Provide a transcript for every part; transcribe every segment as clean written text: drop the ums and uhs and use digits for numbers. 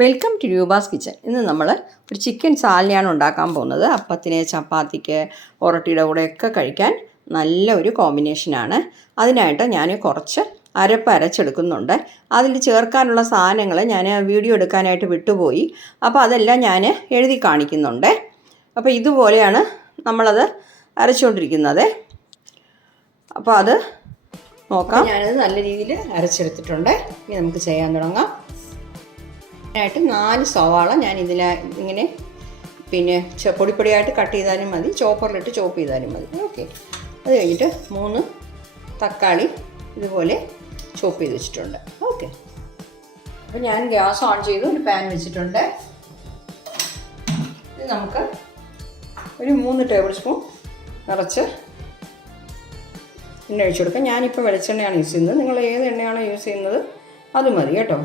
Welcome to Roopa's kitchen. ഇന്ന് നമ്മൾ ഒരു ചിക്കൻ സാലനാണ് ഉണ്ടാക്കാൻ പോകുന്നത്. അപ്പത്തിന്, ചപ്പാത്തിക്ക്, ഒറട്ടിയുടെ കൂടെയൊക്കെ കഴിക്കാൻ നല്ല ഒരു കോമ്പിനേഷനാണ്. അതിനായിട്ട് ഞാൻ കുറച്ച് അരച്ചെടുക്കുന്നുണ്ട്. അതിൽ ചേർക്കാനുള്ള സാധനങ്ങൾ ഞാൻ വീഡിയോ എടുക്കാനായിട്ട് വിട്ടുപോയി. അപ്പോൾ അതെല്ലാം ഞാൻ എഴുതി കാണിക്കുന്നുണ്ട്. അപ്പോൾ ഇതുപോലെയാണ് നമ്മളത് അരച്ചുകൊണ്ടിരിക്കുന്നത്. അപ്പോൾ അത് നോക്കാം. ഞാനത് നല്ല രീതിയിൽ അരച്ചെടുത്തിട്ടുണ്ട്. ഇനി നമുക്ക് ചെയ്യാൻ തുടങ്ങാം. ആയിട്ട് 4 സവാള ഞാൻ ഇങ്ങനെ പൊടിപ്പൊടിയായിട്ട് കട്ട് ചെയ്താലും മതി, ചോപ്പറിലിട്ട് ചോപ്പ് ചെയ്താലും മതി. ഓക്കെ. അത് കഴിഞ്ഞിട്ട് 3 തക്കാളി ഇതുപോലെ ചോപ്പ് ചെയ്ത് വെച്ചിട്ടുണ്ട്. ഓക്കെ. അപ്പോൾ ഞാൻ ഗ്യാസ് ഓൺ ചെയ്തു, ഒരു പാൻ വെച്ചിട്ടുണ്ട്. ഇത് നമുക്ക് ഒരു 3 ടേബിൾ സ്പൂൺ നിറച്ച് എണ്ണ ഒഴിച്ചു കൊടുക്കാം. ഞാനിപ്പോൾ വെളിച്ചെണ്ണയാണ് യൂസ് ചെയ്യുന്നത്. നിങ്ങൾ ഏത് എണ്ണയാണോ യൂസ് ചെയ്യുന്നത് അത് മതി കേട്ടോ.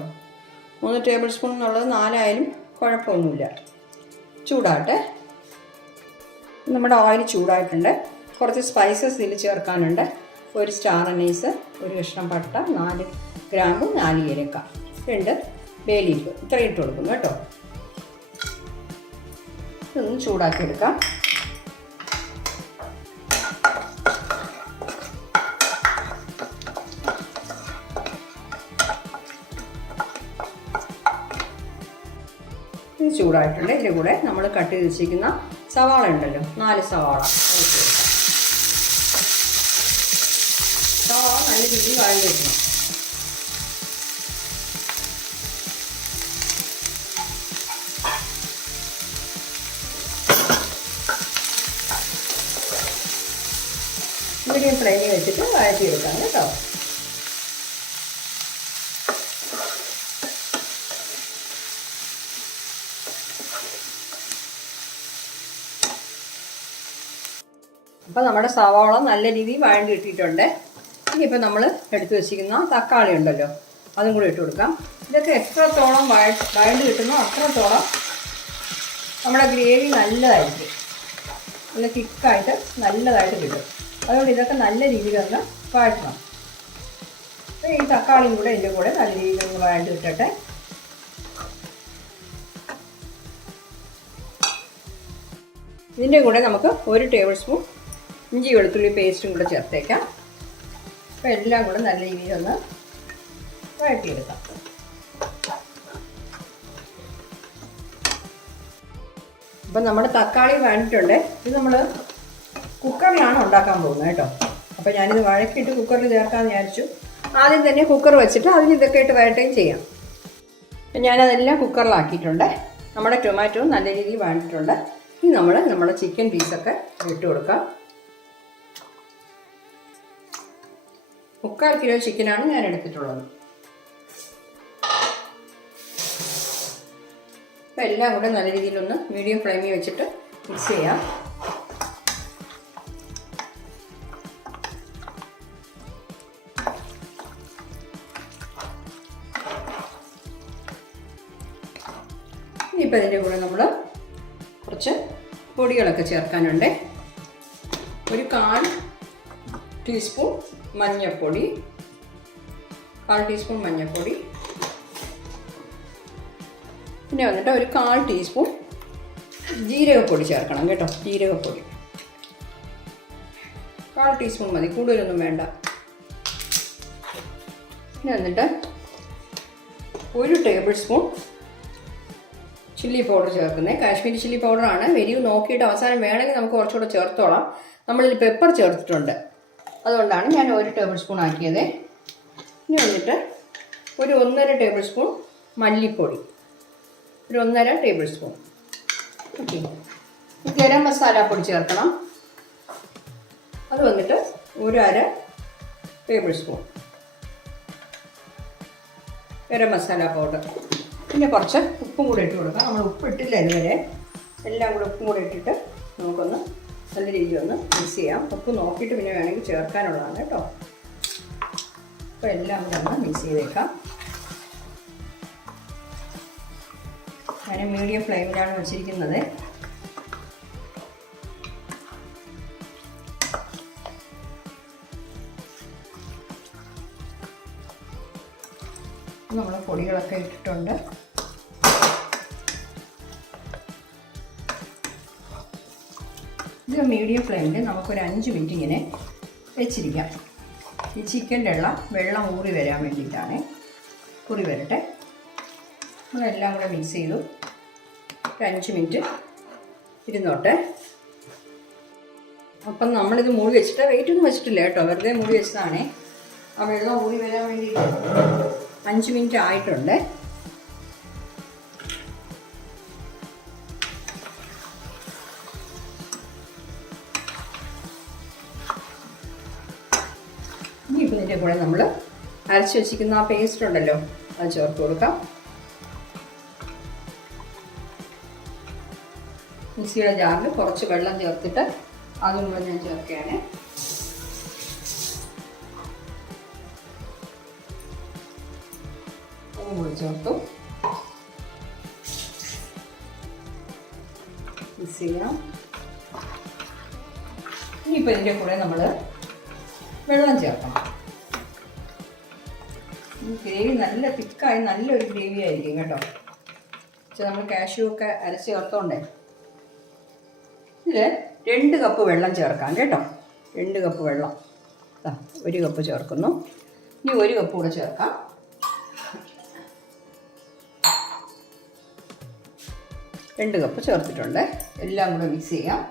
3 ടേബിൾ സ്പൂൺ എന്നുള്ളത് 4 ആയാലും കുഴപ്പമൊന്നുമില്ല. ചൂടാട്ടെ. നമ്മുടെ ഓയിൽ ചൂടായിട്ടുണ്ട്. കുറച്ച് സ്പൈസസ് ഇതിൽ ചേർക്കാനുണ്ട്. 1 സ്റ്റാർ അനീസ്, 1 കഷ്ണം പട്ട, 4 ഗ്രാമ്പു, 4 ഏലക്ക, 2 ബേ ലീഫ്, ഇത്ര ഇട്ട് കൊടുക്കുന്നു കേട്ടോ. ഇതൊന്ന് ചൂടാക്കി എടുക്കാം. ഇത് ചൂടായിട്ടുണ്ട്. ഇതിൻ്റെ കൂടെ നമ്മൾ കട്ട് ചെയ്ത് വെച്ചിരിക്കുന്ന സവാള ഉണ്ടല്ലോ, 4 സവാള നല്ല രീതിയിൽ വഴങ്ങി വെക്കണം. മീഡിയം ഫ്ലെയിമിൽ വെച്ചിട്ട് വഴറ്റിയെടുക്കാം കേട്ടോ. അപ്പോൾ നമ്മുടെ സവാള നല്ല രീതിയിൽ വഴണ്ടി ഇട്ടിട്ടുണ്ട്. ഇനിയിപ്പോൾ നമ്മൾ എടുത്തു വെച്ചിരിക്കുന്ന തക്കാളി ഉണ്ടല്ലോ, അതും കൂടി ഇട്ട് കൊടുക്കാം. ഇതൊക്കെ എത്രത്തോളം വഴണ്ടി കിട്ടുന്നോ അത്രത്തോളം നമ്മുടെ ഗ്രേവി നല്ലതായിരിക്കും, നല്ല തിക്കായിട്ട് നല്ലതായിട്ട് കിട്ടും. അതുകൊണ്ട് ഇതൊക്കെ നല്ല രീതിയിൽ ഒന്ന് വഴറ്റണം. അപ്പോൾ ഈ തക്കാളിയും കൂടെ ഇതിൻ്റെ കൂടെ നല്ല രീതിയിൽ ഒന്ന് വഴണ്ടി ഇട്ടിട്ടെ. ഇതിൻ്റെ കൂടെ നമുക്ക് 1 ടേബിൾ സ്പൂൺ ഇഞ്ചി വെളുത്തുള്ളി പേസ്റ്റും കൂടെ ചേർത്തേക്കാം. അപ്പോൾ എല്ലാം കൂടെ നല്ല രീതിയിൽ ഒന്ന് വഴറ്റിയെടുക്കാം. അപ്പം നമ്മുടെ തക്കാളി വഴറ്റിട്ടുണ്ട്. ഇത് നമ്മൾ കുക്കറിലാണ് ഉണ്ടാക്കാൻ പോകുന്നത് കേട്ടോ. അപ്പോൾ ഞാനിത് വഴക്കിയിട്ട് കുക്കറിൽ ചേർക്കാമെന്ന് വിചാരിച്ചു. ആദ്യം തന്നെ കുക്കർ വെച്ചിട്ട് അതിന് ഇതൊക്കെ ഇട്ട് വഴറ്റുകയും ചെയ്യാം. ഞാനതെല്ലാം കുക്കറിലാക്കിയിട്ടുണ്ട്. നമ്മുടെ ടൊമാറ്റോ നല്ല രീതിയിൽ വഴറ്റിട്ടുണ്ട്. ഇനി നമ്മുടെ ചിക്കൻ പീസൊക്കെ ഇട്ട് കൊടുക്കാം. 3/4 കിലോ ചിക്കനാണ് ഞാൻ എടുത്തിട്ടുള്ളത്. അപ്പോൾ എല്ലാം കൂടെ നല്ല രീതിയിലൊന്ന് മീഡിയം ഫ്ലെയിമിൽ വെച്ചിട്ട് മിക്സ് ചെയ്യാം. ഇനിയിപ്പോൾ ഇതിൻ്റെ കൂടെ നമ്മൾ കുറച്ച് പൊടികളൊക്കെ ചേർക്കാനുണ്ട്. 1/4 ടീസ്പൂൺ മഞ്ഞൾപ്പൊടി, 1/4 ടീസ്പൂൺ മഞ്ഞൾപ്പൊടി, പിന്നെ വന്നിട്ട് 1/4 ടീസ്പൂൺ ജീരകപ്പൊടി ചേർക്കണം കേട്ടോ. ജീരകപ്പൊടി 1/4 ടീസ്പൂൺ മതി, കൂടുതലൊന്നും വേണ്ട. പിന്നെ വന്നിട്ട് 1 ടേബിൾ സ്പൂൺ ചില്ലി പൗഡർ ചേർക്കുന്നത്. കാശ്മീരി ചില്ലി പൗഡറാണ്. എരിവ് നോക്കിയിട്ട് അവസാനം വേണമെങ്കിൽ നമുക്ക് കുറച്ചുകൂടെ ചേർത്തോളാം. നമ്മളിൽ പെപ്പർ ചേർത്തിട്ടുണ്ട്, അതുകൊണ്ടാണ് ഞാൻ 1 ടേബിൾ സ്പൂൺ ആക്കിയത്. ഇനി വന്നിട്ട് 1.5 ടേബിൾ സ്പൂൺ മല്ലിപ്പൊടി, 1.5 table spoon. Okay. Garam masala പൊടി ചേർക്കണം. അത് വന്നിട്ട് 1/2 table spoon garam masala powder. പിന്നെ കുറച്ച് ഉപ്പും കൂടെ ഇട്ട് കൊടുക്കാം. നമ്മൾ ഉപ്പ് ഇട്ടില്ല ഇതുവരെ. എല്ലാം കൂടെ ഉപ്പും കൂടെ ഇട്ടിട്ട് നമുക്കൊന്ന് നല്ല രീതിയിൽ ഒന്ന് മിക്സ് ചെയ്യാം. ഉപ്പ് നോക്കിയിട്ട് പിന്നെ വേണമെങ്കിൽ ചേർക്കാനുള്ളതാണ് കേട്ടോ. അപ്പോൾ എല്ലാം കൂടെ ഒന്ന് മിക്സ് ചെയ്തേക്കാം. ഞാൻ മീഡിയം ഫ്ലെയിമിലാണ് വെച്ചിരിക്കുന്നത്. നമ്മൾ പൊടികളൊക്കെ ഇട്ടിട്ടുണ്ട്. ഇത് മീഡിയം ഫ്ലെയിമിൽ നമുക്കൊരു 5 മിനിറ്റ് ഇങ്ങനെ വെച്ചിരിക്കാം. ഈ ചിക്കൻ്റെ വെള്ളം ഊറി വരാൻ വേണ്ടിയിട്ടാണ്. ഊറി വരട്ടെ. നമ്മളെല്ലാം കൂടെ മിക്സ് ചെയ്തു ഒരു 5 മിനിറ്റ് ഇരുന്നോട്ടെ. അപ്പം നമ്മളിത് മൂടി വെച്ചിട്ട് വെയിറ്റൊന്നും വെച്ചിട്ടില്ല കേട്ടോ, വെറുതെ മൂടി വെച്ചതാണേ. ആ വെള്ളം ഊറി വരാൻ വേണ്ടിയിട്ട് 5 മിനിറ്റ് ആയിട്ടുണ്ട്. ഇനിയിപ്പോൾ ഇതിൻ്റെ കൂടെ നമ്മൾ അരച്ച് വെച്ചിരിക്കുന്ന ആ പേസ്റ്റ് ഉണ്ടല്ലോ, അത് ചേർത്ത് കൊടുക്കാം. മിക്സിയുടെ ജാറിൽ കുറച്ച് വെള്ളം ചേർത്തിട്ട് അതും കൂടെ ഞാൻ ചേർക്കുകയാണ്. അതും കൂടെ ചേർത്തു മിക്സ് ചെയ്യാം. ഇനിയിപ്പോൾ ഇതിൻ്റെ കൂടെ നമ്മൾ വെള്ളം ചേർക്കണം. ഈ ഗ്രേവി നല്ല തിക്കായി നല്ലൊരു ഗ്രേവി ആയിരിക്കും കേട്ടോ. പക്ഷെ നമ്മൾ കാഷ്യൂ ഒക്കെ അരച്ച് ചേർത്തോണ്ടേ. ഇതിൽ 2 കപ്പ് വെള്ളം ചേർക്കാം കേട്ടോ. 2 കപ്പ് വെള്ളം. 1 കപ്പ് ചേർക്കുന്നു. ഇനി 1 കപ്പ് കൂടെ ചേർക്കാം. രണ്ട് കപ്പ് ചേർത്തിട്ടുണ്ട്. എല്ലാം കൂടെ മിക്സ് ചെയ്യാം.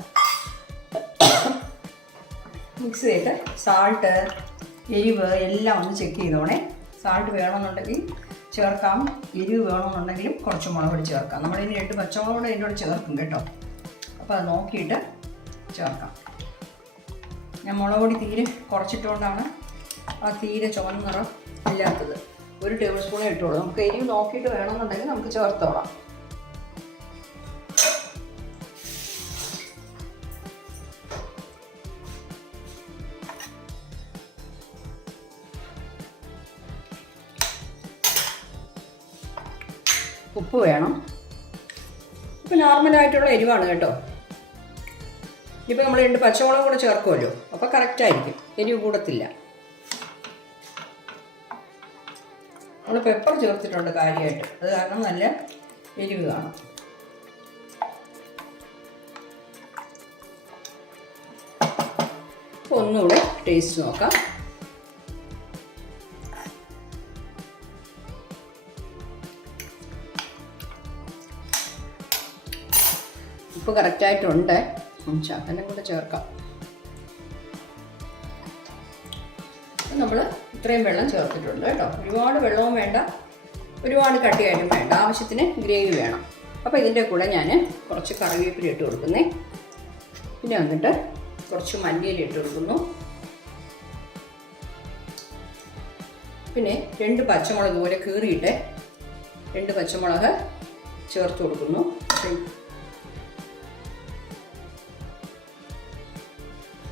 മിക്സ് ചെയ്തിട്ട് സാൾട്ട്, എരിവ് എല്ലാം ഒന്ന് ചെക്ക് ചെയ്തോണേ. സാൾട്ട് വേണമെന്നുണ്ടെങ്കിൽ ചേർക്കാം, എരിവ് വേണമെന്നുണ്ടെങ്കിലും കുറച്ച് മുളക് പൊടി ചേർക്കാം. നമ്മളിനി 2 പച്ചമുളക് കൂടെ ഇതിൻ്റെ കൂടെ ചേർക്കും കേട്ടോ. അപ്പോൾ അത് നോക്കിയിട്ട് ചേർക്കാം. ഞാൻ മുളക് പൊടി തീരെ കുറച്ചിട്ടുകൊണ്ടാണ് ആ തീരെ ചുവന്ന നിറം ഇല്ലാത്തത്. 1 ടേബിൾ സ്പൂണേ ഇട്ടുള്ളൂ. നമുക്ക് എരിവ് നോക്കിയിട്ട് വേണമെന്നുണ്ടെങ്കിൽ നമുക്ക് ചേർത്തോളാം. ഉപ്പ് വേണം. ഇപ്പോൾ നോർമലായിട്ടുള്ള എരിവാണ് കേട്ടോ. ഇപ്പോൾ നമ്മൾ 2 പച്ചമുളക് കൂടെ ചേർക്കുമല്ലോ, അപ്പോൾ കറക്റ്റായിരിക്കും, എരിവ് കൂടത്തില്ല. നമ്മൾ പെപ്പർ ചേർത്തിട്ടുണ്ട് കാര്യമായിട്ട്, അത് കാരണം നല്ല എരിവ് കാണും. അപ്പോൾ ഒന്നുകൂടെ ടേസ്റ്റ് നോക്കാം. ഉപ്പ് കറക്റ്റായിട്ടുണ്ട്. ശകലം കൂടെ ചേർക്കാം. നമ്മൾ ഇത്രയും വെള്ളം ചേർത്തിട്ടുണ്ട് കേട്ടോ. ഒരുപാട് വെള്ളവും വേണ്ട, ഒരുപാട് കട്ടിയായിട്ടും വേണ്ട. ആവശ്യത്തിന് ഗ്രേവി വേണം. അപ്പോൾ ഇതിൻ്റെ കൂടെ ഞാൻ കുറച്ച് കറിവേപ്പില ഇട്ട് കൊടുക്കുന്നേ. പിന്നെ വന്നിട്ട് കുറച്ച് മല്ലിയില ഇട്ട് കൊടുക്കുന്നു. പിന്നെ 2 പച്ചമുളക് ഇതുപോലെ കീറിയിട്ട് 2 പച്ചമുളക് ചേർത്ത് കൊടുക്കുന്നു.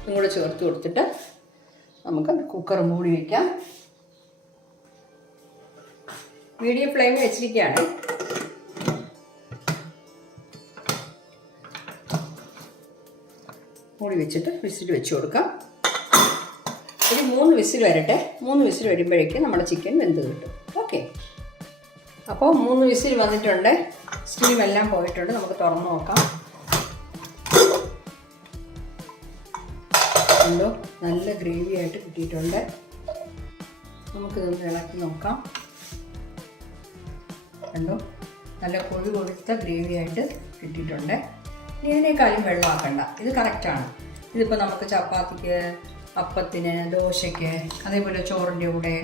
ഇതും കൂടെ ചേർത്ത് കൊടുത്തിട്ട് നമുക്ക് കുക്കർ മൂടി വയ്ക്കാം. മീഡിയം ഫ്ലെയിമിൽ വെച്ചിരിക്കുകയാണ്. മൂടി വെച്ചിട്ട് വിസിൽ വെച്ച് കൊടുക്കാം. ഒരു 3 വിസിൽ വരട്ടെ. 3 വിസിൽ വരുമ്പോഴേക്കും നമ്മുടെ ചിക്കൻ വെന്ത് കിട്ടും. ഓക്കെ, അപ്പോൾ 3 വിസിൽ വന്നിട്ടുണ്ട്. സ്റ്റീം എല്ലാം പോയിട്ടുണ്ട്. നമുക്ക് തുറന്ന് നോക്കാം. കണ്ടോ, നല്ല ഗ്രേവി ആയിട്ട് കിട്ടിയിട്ടുണ്ട്. നമുക്കിതൊന്ന് ഇളക്കി നോക്കാം. കണ്ടോ, നല്ല കൊഴുത്ത ഗ്രേവി ആയിട്ട് കിട്ടിയിട്ടുണ്ട്. ഇതിനേക്കാളും വെള്ളമാക്കണ്ട, ഇത് കറക്റ്റാണ്. ഇതിപ്പോൾ നമുക്ക് ചപ്പാത്തിക്ക്, അപ്പത്തിന്, ദോശയ്ക്ക്, അതേപോലെ ചോറിൻ്റെ കൂടെ,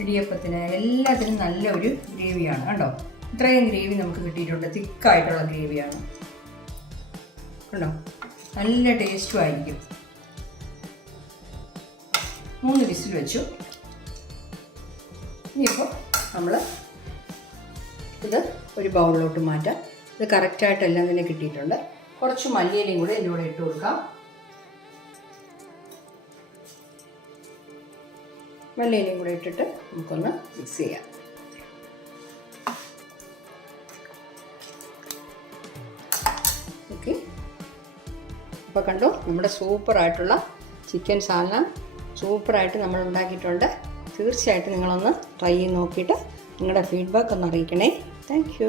ഇടിയപ്പത്തിന് എല്ലാത്തിനും നല്ല ഒരു ഗ്രേവിയാണ്. കണ്ടോ, ഇത്രയും ഗ്രേവി നമുക്ക് കിട്ടിയിട്ടുണ്ട്. തിക്കായിട്ടുള്ള ഗ്രേവിയാണ്. കണ്ടോ, നല്ല ടേസ്റ്റും ആയിരിക്കും. 3 വിസിൽ വെച്ചു. ഇനിയിപ്പോൾ നമ്മൾ ഇത് ഒരു ബൗളിലോട്ട് മാറ്റാം. ഇത് കറക്റ്റായിട്ടെല്ലാം തന്നെ കിട്ടിയിട്ടുണ്ട്. കുറച്ച് മല്ലിയിലയും കൂടെ ഇതിൻ്റെ കൂടെ ഇട്ട് കൊടുക്കാം. മല്ലിയിലയും കൂടെ ഇട്ടിട്ട് നമുക്കൊന്ന് മിക്സ് ചെയ്യാം. ഓക്കെ, അപ്പോൾ കണ്ടോ, നമ്മുടെ സൂപ്പറായിട്ടുള്ള ചിക്കൻ സാലന സൂപ്പറായിട്ട് നമ്മൾ ഉണ്ടാക്കിയിട്ടുണ്ട്. തീർച്ചയായിട്ടും നിങ്ങളൊന്ന് ട്രൈ ചെയ്ത് നോക്കിയിട്ട് നിങ്ങളുടെ ഫീഡ്ബാക്ക് ഒന്ന് അറിയിക്കണേ. Thank you.